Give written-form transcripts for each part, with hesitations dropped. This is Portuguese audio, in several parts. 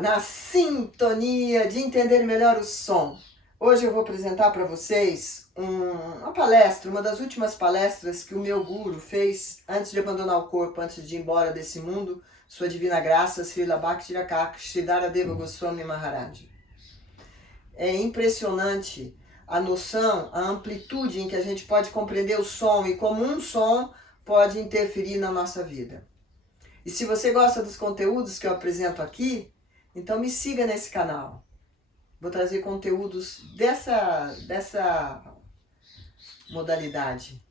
na sintonia de entender melhor o som. Hoje eu vou apresentar para vocês uma palestra, uma das últimas palestras que o meu guru fez antes de abandonar o corpo, antes de ir embora desse mundo, Sua Divina Graça, Srila Bhakti-Rakaka Sridharadeva Goswami Maharaj. É impressionante a noção, a amplitude em que a gente pode compreender o som e como um som pode interferir na nossa vida. E se você gosta dos conteúdos que eu apresento aqui, então me siga nesse canal. Vou trazer conteúdos dessa modalidade.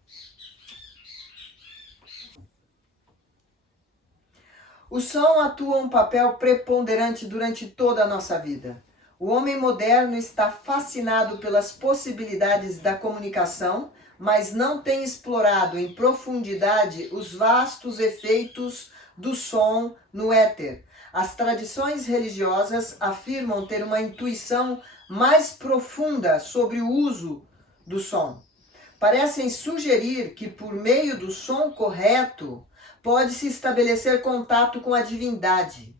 O som atua um papel preponderante durante toda a nossa vida. O homem moderno está fascinado pelas possibilidades da comunicação, mas não tem explorado em profundidade os vastos efeitos do som no éter. As tradições religiosas afirmam ter uma intuição mais profunda sobre o uso do som. Parecem sugerir que por meio do som correto pode-se estabelecer contato com a divindade.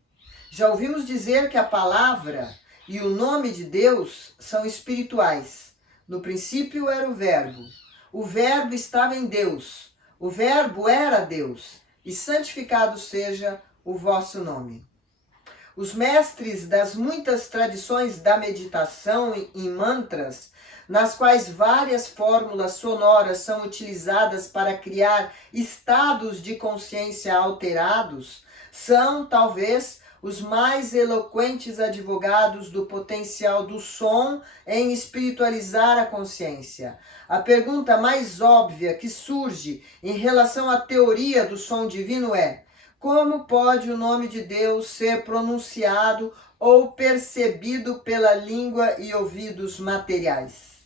Já ouvimos dizer que a palavra e o nome de Deus são espirituais. No princípio era o Verbo. O Verbo estava em Deus. O Verbo era Deus. E santificado seja o vosso nome. Os mestres das muitas tradições da meditação em mantras, nas quais várias fórmulas sonoras são utilizadas para criar estados de consciência alterados, são, talvez, os mais eloquentes advogados do potencial do som em espiritualizar a consciência. A pergunta mais óbvia que surge em relação à teoria do som divino é: como pode o nome de Deus ser pronunciado ou percebido pela língua e ouvidos materiais?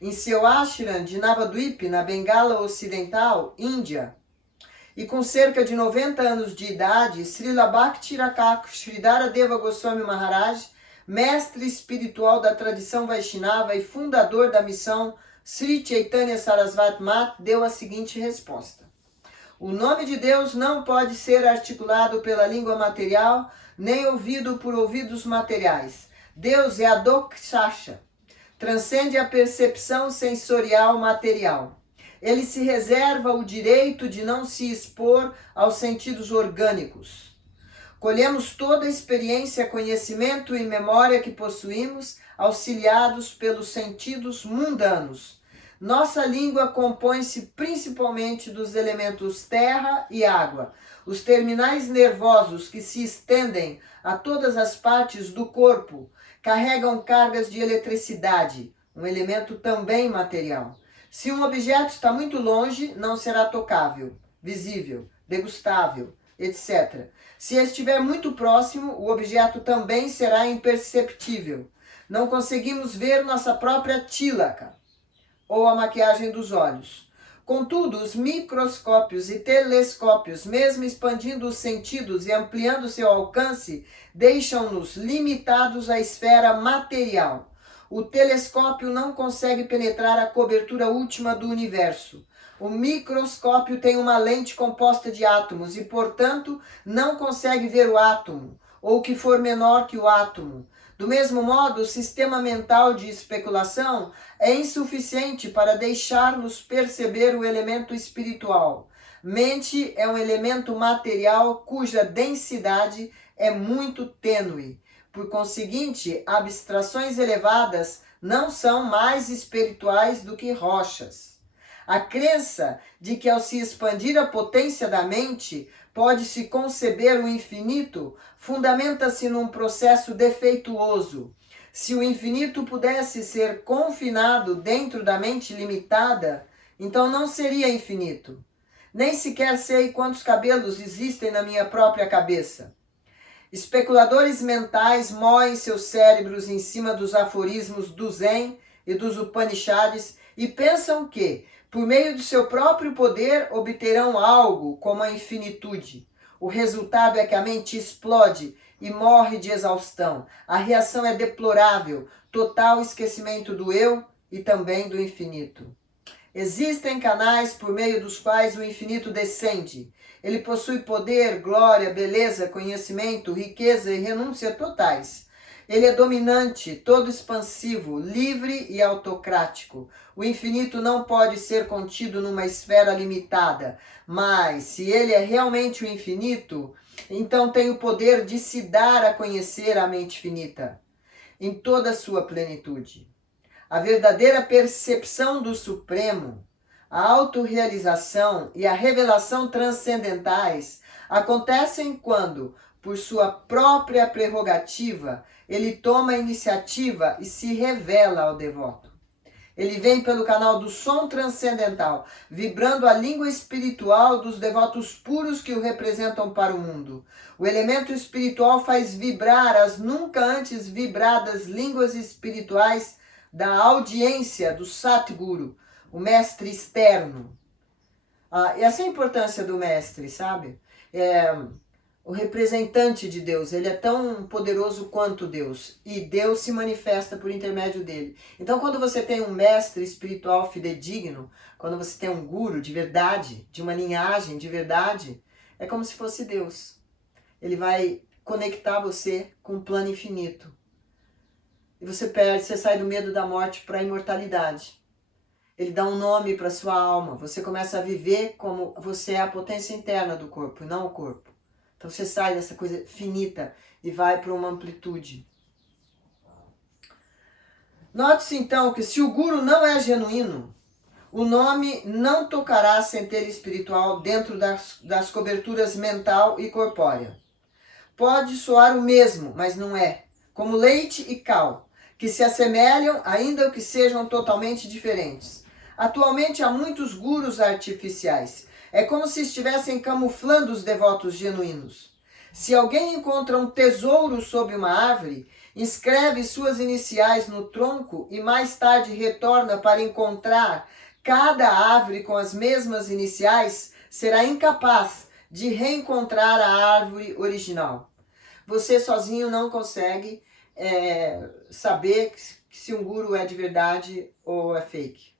Em seu ashram de Navadvip, na Bengala Ocidental, Índia, e com cerca de 90 anos de idade, Srila Bhakti-Rakaka Sridharadeva Goswami Maharaj, mestre espiritual da tradição Vaishnava e fundador da missão Sri Chaitanya Sarasvati Mat, deu a seguinte resposta: o nome de Deus não pode ser articulado pela língua material, nem ouvido por ouvidos materiais. Deus é a Dokshasha, transcende a percepção sensorial material. Ele se reserva o direito de não se expor aos sentidos orgânicos. Colhemos toda a experiência, conhecimento e memória que possuímos, auxiliados pelos sentidos mundanos. Nossa língua compõe-se principalmente dos elementos terra e água. Os terminais nervosos que se estendem a todas as partes do corpo carregam cargas de eletricidade, um elemento também material. Se um objeto está muito longe, não será tocável, visível, degustável, etc. Se estiver muito próximo, o objeto também será imperceptível. Não conseguimos ver nossa própria tílaka, ou a maquiagem dos olhos. Contudo, os microscópios e telescópios, mesmo expandindo os sentidos e ampliando seu alcance, deixam-nos limitados à esfera material. O telescópio não consegue penetrar a cobertura última do universo. O microscópio tem uma lente composta de átomos e, portanto, não consegue ver o átomo, ou o que for menor que o átomo. Do mesmo modo, o sistema mental de especulação é insuficiente para deixar-nos perceber o elemento espiritual. Mente é um elemento material cuja densidade é muito tênue. Por conseguinte, abstrações elevadas não são mais espirituais do que rochas. A crença de que ao se expandir a potência da mente, pode-se conceber o infinito, fundamenta-se num processo defeituoso. Se o infinito pudesse ser confinado dentro da mente limitada, então não seria infinito. Nem sequer sei quantos cabelos existem na minha própria cabeça. Especuladores mentais moem seus cérebros em cima dos aforismos do Zen e dos Upanishads e pensam que, por meio do seu próprio poder, obterão algo como a infinitude. O resultado é que a mente explode e morre de exaustão. A reação é deplorável, total esquecimento do eu e também do infinito. Existem canais por meio dos quais o infinito descende. Ele possui poder, glória, beleza, conhecimento, riqueza e renúncia totais. Ele é dominante, todo expansivo, livre e autocrático. O infinito não pode ser contido numa esfera limitada, mas se ele é realmente o infinito, então tem o poder de se dar a conhecer à mente finita, em toda a sua plenitude. A verdadeira percepção do Supremo, a autorrealização e a revelação transcendentais acontecem quando, por sua própria prerrogativa, ele toma a iniciativa e se revela ao devoto. Ele vem pelo canal do som transcendental, vibrando a língua espiritual dos devotos puros que o representam para o mundo. O elemento espiritual faz vibrar as nunca antes vibradas línguas espirituais da audiência do Satguru, o mestre externo. Essa é a importância do mestre, sabe? O representante de Deus, ele é tão poderoso quanto Deus, e Deus se manifesta por intermédio dele. Então, quando você tem um mestre espiritual fidedigno, quando você tem um guru de verdade, de uma linhagem de verdade, é como se fosse Deus. Ele vai conectar você com um plano infinito. E você sai do medo da morte para a imortalidade. Ele dá um nome para sua alma. Você começa a viver como você é a potência interna do corpo, e não o corpo. Então você sai dessa coisa finita e vai para uma amplitude. Note-se então que se o guru não é genuíno, o nome não tocará a centelha espiritual dentro das coberturas mental e corpórea. Pode soar o mesmo, mas não é. Como leite e cal, que se assemelham, ainda que sejam totalmente diferentes. Atualmente há muitos gurus artificiais. É como se estivessem camuflando os devotos genuínos. Se alguém encontra um tesouro sob uma árvore, inscreve suas iniciais no tronco e mais tarde retorna para encontrar cada árvore com as mesmas iniciais, será incapaz de reencontrar a árvore original. Você sozinho não consegue saber se um guru é de verdade ou é fake.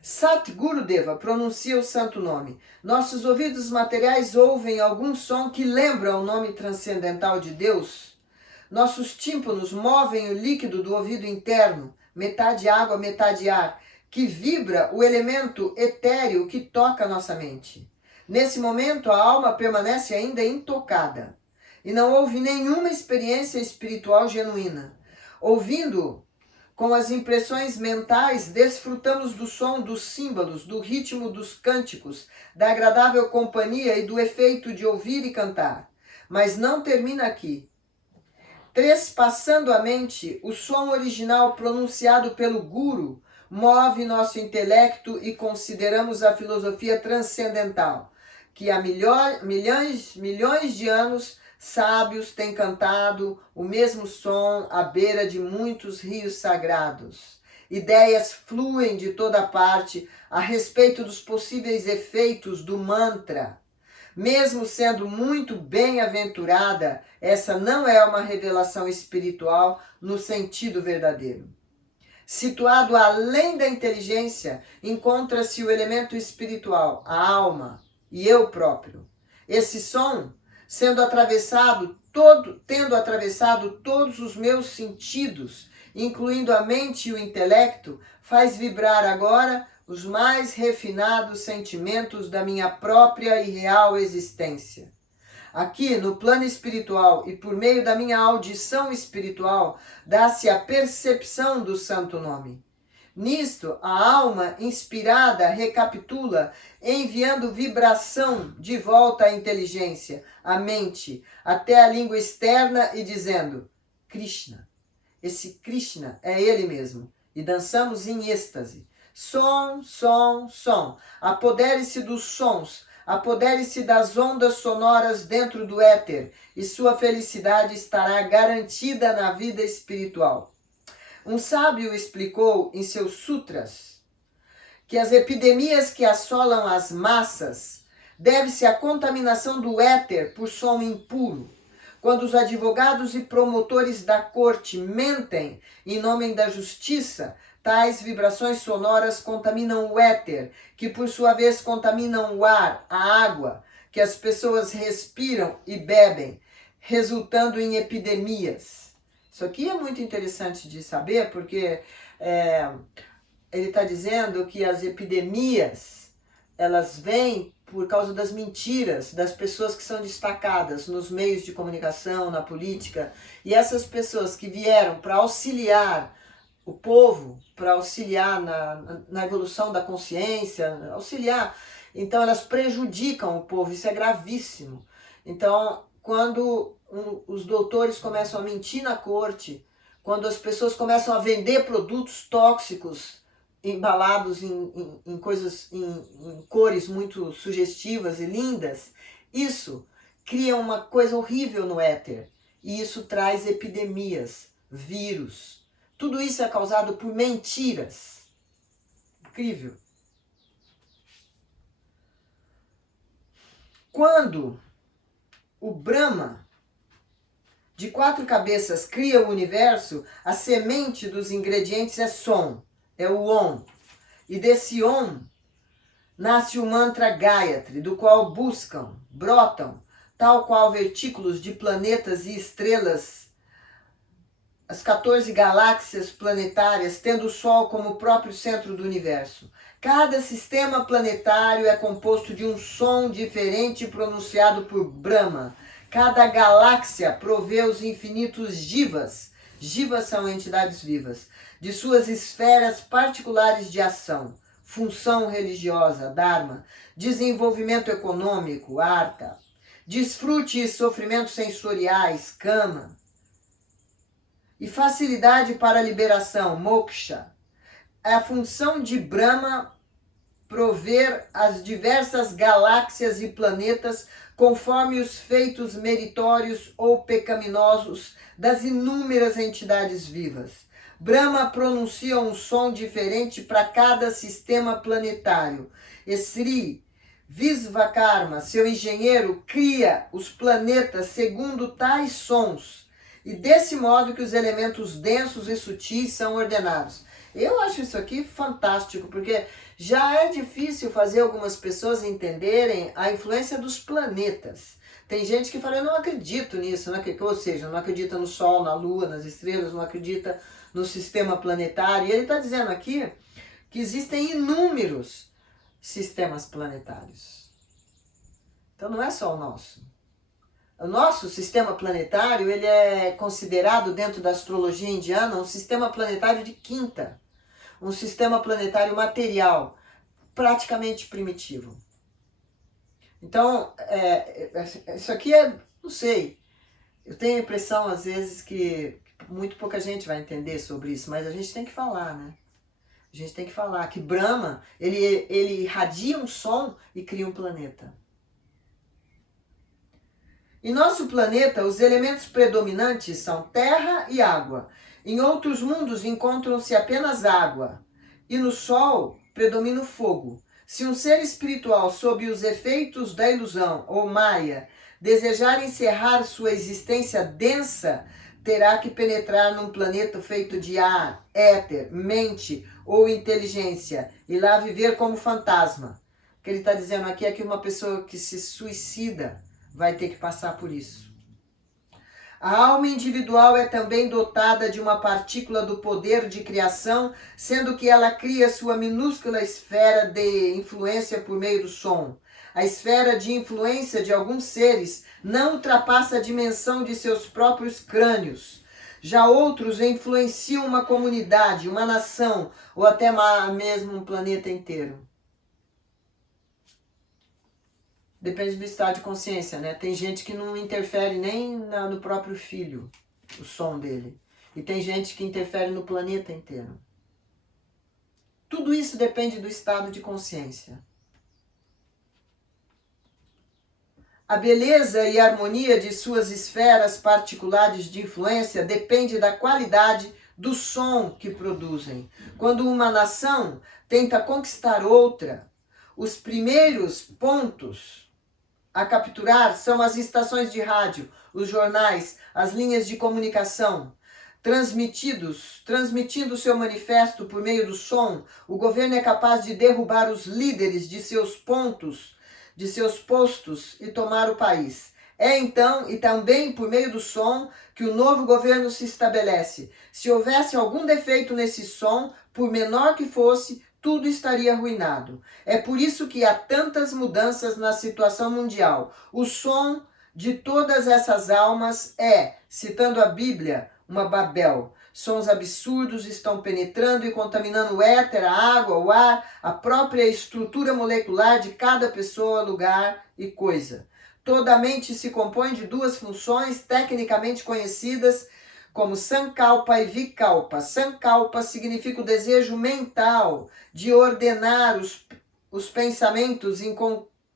Satgurudeva pronuncia o santo nome. Nossos ouvidos materiais ouvem algum som que lembra o nome transcendental de Deus. Nossos tímpanos movem o líquido do ouvido interno, metade água, metade ar, que vibra o elemento etéreo que toca nossa mente. Nesse momento, a alma permanece ainda intocada e não houve nenhuma experiência espiritual genuína. Ouvindo com as impressões mentais, desfrutamos do som dos símbolos, do ritmo dos cânticos, da agradável companhia e do efeito de ouvir e cantar. Mas não termina aqui. Trespassando a mente, o som original pronunciado pelo Guru move nosso intelecto e consideramos a filosofia transcendental, que há milhões de anos sábios têm cantado o mesmo som à beira de muitos rios sagrados. Ideias fluem de toda parte a respeito dos possíveis efeitos do mantra. Mesmo sendo muito bem-aventurada, essa não é uma revelação espiritual no sentido verdadeiro. Situado além da inteligência, encontra-se o elemento espiritual, a alma e eu próprio. Esse som, tendo atravessado todos os meus sentidos, incluindo a mente e o intelecto, faz vibrar agora os mais refinados sentimentos da minha própria e real existência. Aqui, no plano espiritual e por meio da minha audição espiritual, dá-se a percepção do santo nome. Nisto, a alma inspirada recapitula, enviando vibração de volta à inteligência, à mente, até a língua externa e dizendo: Krishna. Esse Krishna é ele mesmo. E dançamos em êxtase. Som, som, som. Apodere-se dos sons. Apodere-se das ondas sonoras dentro do éter. E sua felicidade estará garantida na vida espiritual. Um sábio explicou em seus sutras que as epidemias que assolam as massas deve-se à contaminação do éter por som impuro. Quando os advogados e promotores da corte mentem em nome da justiça, Tais vibrações sonoras contaminam o éter, que por sua vez contaminam o ar, a água, que as pessoas respiram e bebem, resultando em epidemias. Isso aqui é muito interessante de saber, porque ele está dizendo que as epidemias, elas vêm por causa das mentiras das pessoas que são destacadas nos meios de comunicação, na política, e essas pessoas que vieram para auxiliar o povo, para auxiliar na evolução da consciência, auxiliar, então elas prejudicam o povo, isso é gravíssimo. Então, quando os doutores começam a mentir na corte, quando as pessoas começam a vender produtos tóxicos, embalados em coisas, em cores muito sugestivas e lindas, isso cria uma coisa horrível no éter. E isso traz epidemias, vírus. Tudo isso é causado por mentiras. Incrível. Quando o Brahma, de 4 cabeças, cria o universo, a semente dos ingredientes é som, é o Om. E desse Om nasce o mantra Gayatri, do qual brotam, tal qual vertículos de planetas e estrelas, as 14 galáxias planetárias, tendo o Sol como o próprio centro do universo. Cada sistema planetário é composto de um som diferente pronunciado por Brahma. Cada galáxia provê os infinitos jivas, jivas são entidades vivas, de suas esferas particulares de ação, função religiosa, dharma, desenvolvimento econômico, artha, desfrute e sofrimentos sensoriais, kama, e facilidade para a liberação, moksha. É a função de Brahma prover as diversas galáxias e planetas conforme os feitos meritórios ou pecaminosos das inúmeras entidades vivas. Brahma pronuncia um som diferente para cada sistema planetário. E Sri Visvakarma, seu engenheiro, cria os planetas segundo tais sons, e desse modo que os elementos densos e sutis são ordenados. Eu acho isso aqui fantástico, porque já é difícil fazer algumas pessoas entenderem a influência dos planetas. Tem gente que fala, eu não acredito nisso, ou seja, não acredita no Sol, na Lua, nas estrelas, não acredita no sistema planetário. E ele está dizendo aqui que existem inúmeros sistemas planetários. Então não é só o nosso. O nosso sistema planetário, ele é considerado dentro da astrologia indiana um sistema planetário de quinta. Um sistema planetário material, praticamente primitivo. Então, isso aqui não sei, eu tenho a impressão às vezes que muito pouca gente vai entender sobre isso, mas a gente tem que falar, né? A gente tem que falar que Brahma, ele irradia um som e cria um planeta. Em nosso planeta, os elementos predominantes são terra e água. Em outros mundos encontram-se apenas água. E no Sol predomina o fogo. Se um ser espiritual, sob os efeitos da ilusão ou maia, desejar encerrar sua existência densa, terá que penetrar num planeta feito de ar, éter, mente ou inteligência e lá viver como fantasma. O que ele está dizendo aqui é que uma pessoa que se suicida vai ter que passar por isso. A alma individual é também dotada de uma partícula do poder de criação, sendo que ela cria sua minúscula esfera de influência por meio do som. A esfera de influência de alguns seres não ultrapassa a dimensão de seus próprios crânios. Já outros influenciam uma comunidade, uma nação, ou até mesmo um planeta inteiro. Depende do estado de consciência, né? Tem gente que não interfere nem no próprio filho, o som dele. E tem gente que interfere no planeta inteiro. Tudo isso depende do estado de consciência. A beleza e a harmonia de suas esferas particulares de influência depende da qualidade do som que produzem. Quando uma nação tenta conquistar outra, os primeiros pontos a capturar são as estações de rádio, os jornais, as linhas de comunicação. transmitindo seu manifesto por meio do som, o governo é capaz de derrubar os líderes de seus postos e tomar o país. É então, e também por meio do som, que o novo governo se estabelece. Se houvesse algum defeito nesse som, por menor que fosse, tudo estaria arruinado. É por isso que há tantas mudanças na situação mundial. O som de todas essas almas é, citando a Bíblia, uma Babel. Sons absurdos estão penetrando e contaminando o éter, a água, o ar, a própria estrutura molecular de cada pessoa, lugar e coisa. Toda a mente se compõe de duas funções tecnicamente conhecidas como Sankalpa e Vikalpa. Sankalpa significa o desejo mental de ordenar os pensamentos em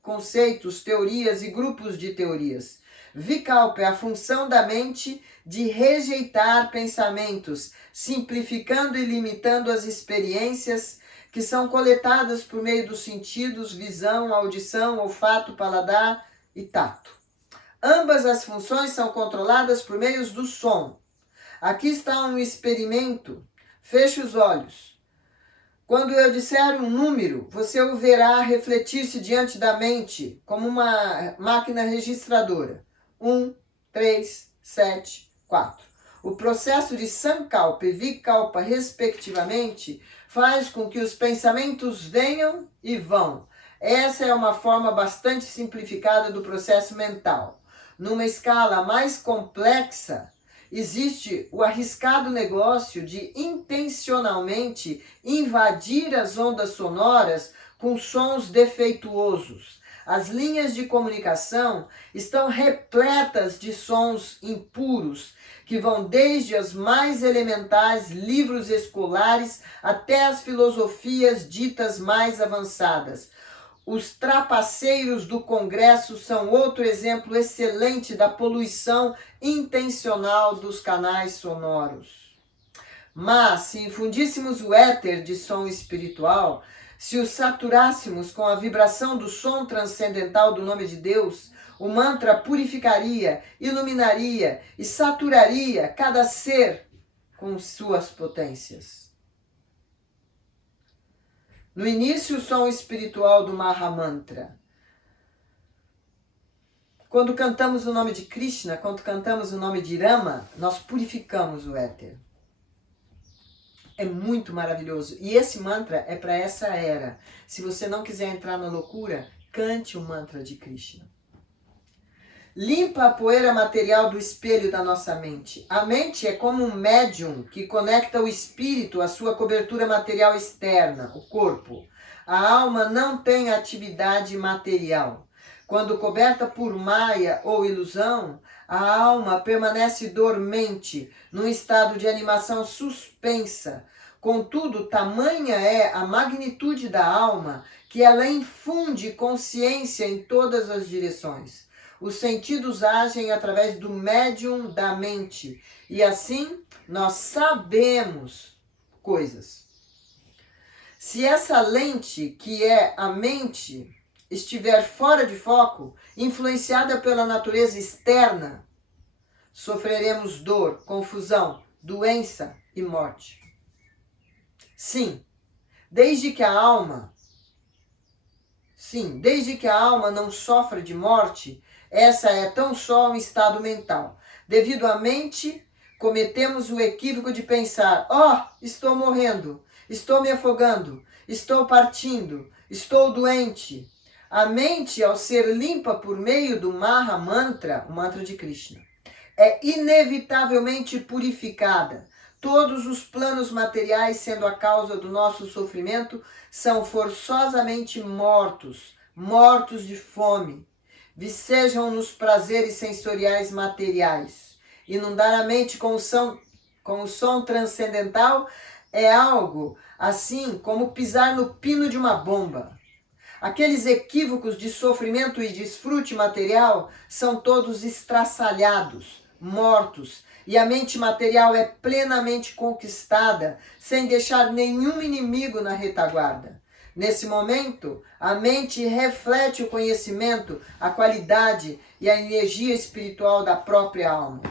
conceitos, teorias e grupos de teorias. Vikalpa é a função da mente de rejeitar pensamentos, simplificando e limitando as experiências que são coletadas por meio dos sentidos, visão, audição, olfato, paladar e tato. Ambas as funções são controladas por meio do som. Aqui está um experimento. Feche os olhos. Quando eu disser um número, você o verá refletir-se diante da mente como uma máquina registradora. 1, 3, 7, 4. O processo de Sankalpa e Vikalpa, respectivamente, faz com que os pensamentos venham e vão. Essa é uma forma bastante simplificada do processo mental. Numa escala mais complexa, existe o arriscado negócio de intencionalmente invadir as ondas sonoras com sons defeituosos. As linhas de comunicação estão repletas de sons impuros, que vão desde as mais elementares livros escolares até as filosofias ditas mais avançadas. Os trapaceiros do Congresso são outro exemplo excelente da poluição intencional dos canais sonoros. Mas, se infundíssemos o éter de som espiritual, se o saturássemos com a vibração do som transcendental do nome de Deus, o mantra purificaria, iluminaria e saturaria cada ser com suas potências. No início, o som espiritual do Mahamantra. Quando cantamos o nome de Krishna, quando cantamos o nome de Rama, nós purificamos o éter. É muito maravilhoso. E esse mantra é para essa era. Se você não quiser entrar na loucura, cante o mantra de Krishna. Limpa a poeira material do espelho da nossa mente. A mente é como um médium que conecta o espírito à sua cobertura material externa, o corpo. A alma não tem atividade material. Quando coberta por maia ou ilusão, a alma permanece dormente, num estado de animação suspensa. Contudo, tamanha é a magnitude da alma que ela infunde consciência em todas as direções. Os sentidos agem através do médium da mente e assim nós sabemos coisas. Se essa lente, que é a mente, estiver fora de foco, influenciada pela natureza externa, sofreremos dor, confusão, doença e morte. Sim, desde que a alma não sofra de morte, essa é tão só um estado mental. Devido à mente, cometemos o equívoco de pensar: estou morrendo, estou me afogando, estou partindo, estou doente. A mente, ao ser limpa por meio do Mahamantra, o mantra de Krishna, é inevitavelmente purificada. Todos os planos materiais, sendo a causa do nosso sofrimento, são forçosamente mortos de fome. Vicejam nos prazeres sensoriais materiais. Inundar a mente com o som transcendental é algo assim como pisar no pino de uma bomba. Aqueles equívocos de sofrimento e desfrute material são todos estraçalhados, mortos, e a mente material é plenamente conquistada, sem deixar nenhum inimigo na retaguarda. Nesse momento, a mente reflete o conhecimento, a qualidade e a energia espiritual da própria alma.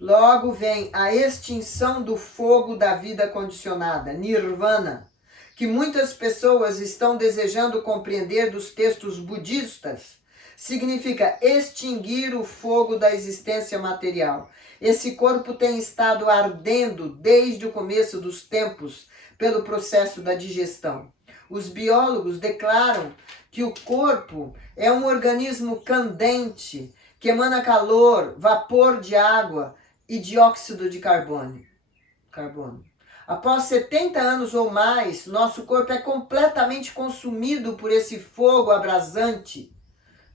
Logo vem a extinção do fogo da vida condicionada, nirvana, que muitas pessoas estão desejando compreender dos textos budistas. Significa extinguir o fogo da existência material. Esse corpo tem estado ardendo desde o começo dos tempos pelo processo da digestão. Os biólogos declaram que o corpo é um organismo candente que emana calor, vapor de água e dióxido de carbono. Após 70 anos ou mais, nosso corpo é completamente consumido por esse fogo abrasante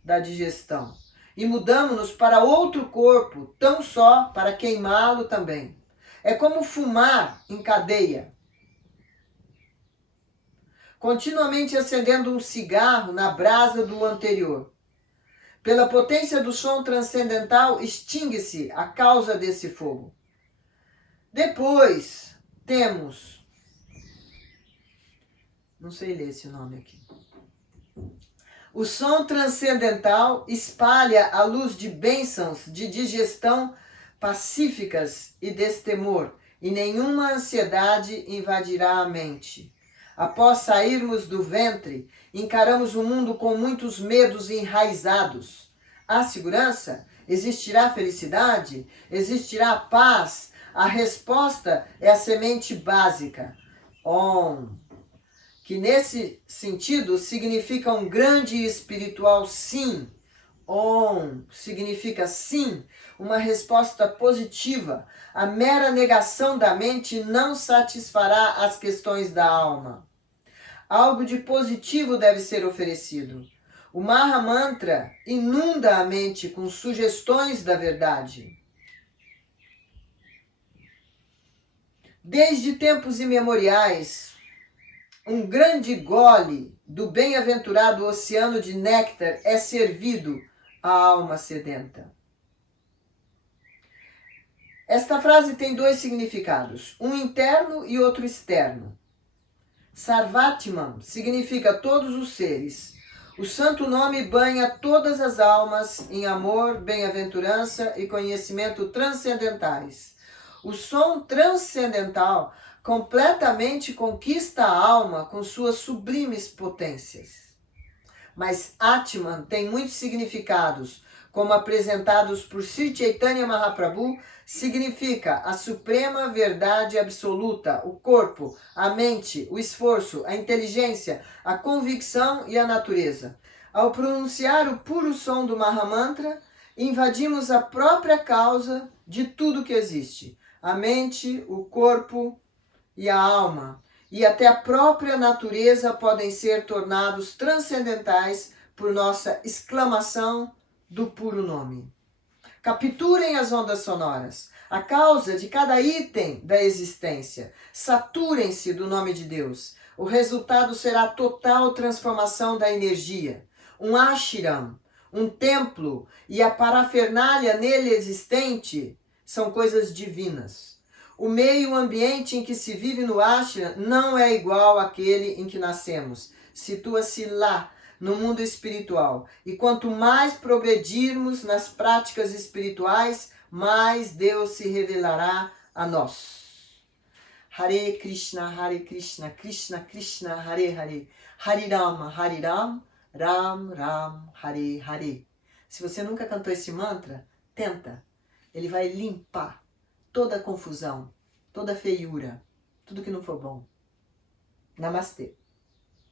da digestão. E mudamos-nos para outro corpo, tão só para queimá-lo também. É como fumar em cadeia, continuamente acendendo um cigarro na brasa do anterior. Pela potência do som transcendental, extingue-se a causa desse fogo. Depois temos, não sei ler esse nome aqui. O som transcendental espalha a luz de bênçãos de digestão pacíficas e destemor, e nenhuma ansiedade invadirá a mente. Após sairmos do ventre, encaramos o mundo com muitos medos enraizados. Há segurança? Existirá felicidade? Existirá paz? A resposta é a semente básica, Om, que nesse sentido significa um grande e espiritual sim. Om significa sim, uma resposta positiva. A mera negação da mente não satisfará as questões da alma. Algo de positivo deve ser oferecido. O Maha Mantra inunda a mente com sugestões da verdade. Desde tempos imemoriais, um grande gole do bem-aventurado oceano de néctar é servido à alma sedenta. Esta frase tem dois significados, um interno e outro externo. Sarvatman significa todos os seres. O santo nome banha todas as almas em amor, bem-aventurança e conhecimento transcendentais. O som transcendental completamente conquista a alma com suas sublimes potências. Mas Atman tem muitos significados, como apresentados por Sri Chaitanya Mahaprabhu, significa a suprema verdade absoluta, o corpo, a mente, o esforço, a inteligência, a convicção e a natureza. Ao pronunciar o puro som do Mahamantra, invadimos a própria causa de tudo que existe. A mente, o corpo e a alma, e até a própria natureza podem ser tornados transcendentais por nossa exclamação do puro nome. Capturem as ondas sonoras, a causa de cada item da existência. Saturem-se do nome de Deus. O resultado será a total transformação da energia. Um ashram, um templo e a parafernália nele existente são coisas divinas. O meio ambiente em que se vive no ashram não é igual àquele em que nascemos. Situa-se lá, no mundo espiritual. E quanto mais progredirmos nas práticas espirituais, mais Deus se revelará a nós. Hare Krishna, Krishna Krishna, Hare Hare, Hare Ram, Ram Ram, Hare Hare. Se você nunca cantou esse mantra, tenta. Ele vai limpar toda a confusão, toda a feiura, tudo que não for bom. Namastê.